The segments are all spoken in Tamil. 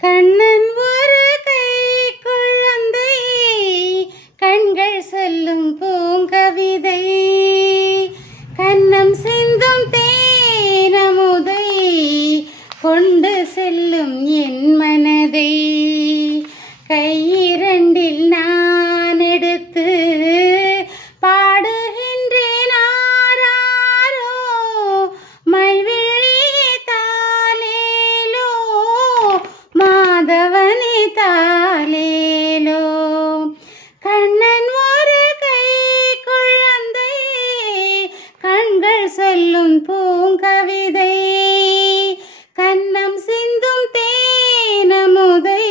கண்ணன் ஒரு கை குழந்தை, கண்கள் சொல்லும் பூங்கவிதை, கண்ணம் சிந்தும் தேனமுதை, கொண்டு செல்லும் என் மனதை. கையிரண்டில் நான் எடுத்து பாடுகின்றேன் ஆராரோ, மைவிழியே தாலேலோ, மாதவனே தாலேலோ. கண்ணன் ஒரு கை குழந்தை, கண்கள் சொல்லும் பூங்கவிதை, கண்ணம் சிந்தும் தேனமுதை,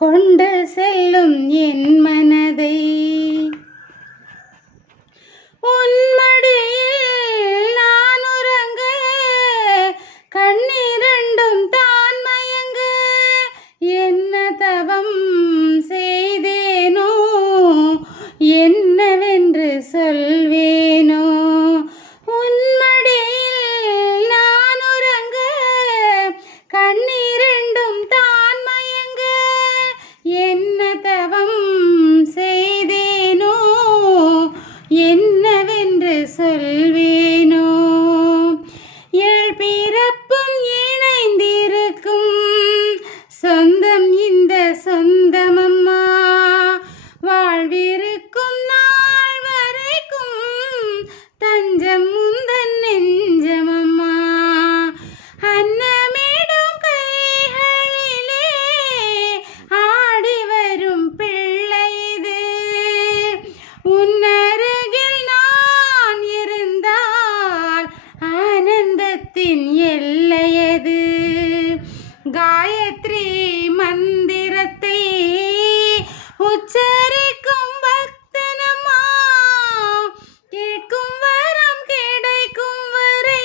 கொண்டு செல்லும் என் மனதை. உன்மடியில் நான் உறங்க, கண்ணிரண்டும் தான் மயங்க, என்ன தவம் செய்தேனோ, என்னவென்று சொல்வேனோ. உன்மடியில் நான் உறங்க, கண்ணிரண்டும் தான் மயங்க, என்ன தவம் செய்தேனோ, என்னவென்று சொல்வேனோ. ஏழ் பிறப்பும் இணைந்திருக்கும் சொந்தம் இந்த சொந்தமம்மா, வாழ்விருக்கும் நாள் வரைக்கும் தஞ்சம் முந்தன் நெஞ்சமம்மா. அன்னமிடும் கைகளிலே ஆடி வரும் பிள்ளை இது, உன்னருகில் நான் இருந்தால் ஆனந்தத்தின் எல்லையது. காயத்ரி மந்திரத்தை உச்சரிக்கும் பக்தனம்மா, கேட்கும் வரம் கிடைக்கும் வரை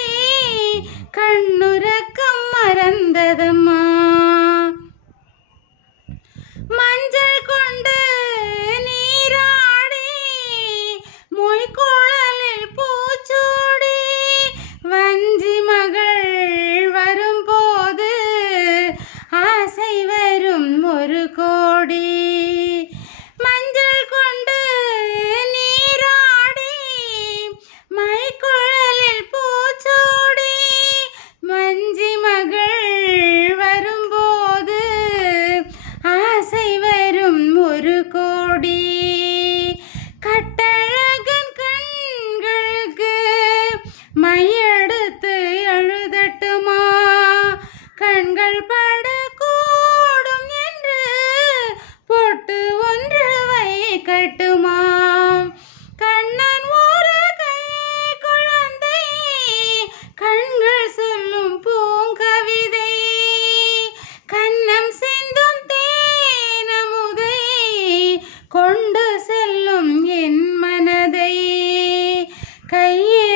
கண்ணுறக்கம் மறந்ததம்மா. மஞ்சள் கொண்டு நீராடி, மொய்குழலில் பூச்சூடி, வஞ்சி மகள் வரும்போது ஆசை வரும் ஒரு கோடி. மஞ்சள் கொண்டு நீராடி, மைக்குழலில் பூச்சூடி, வஞ்சி மகள் வரும்போது ஆசை வரும் ஒரு கோடி. கட்டழகன் கண்களுக்கு மையெடுத்து எழுதட்டுமா, கண்கள் படக்கூடும் என்று பொட்டு ஒன்று வைக்கட்டுமா. கண்ணன் ஒரு கை குழந்தை, கண்கள் சொல்லும் பூங்கவிதை, கண்ணம் சிந்தும் தேனமுதை, கொண்டு செல்லும் என் மனதை. கையில்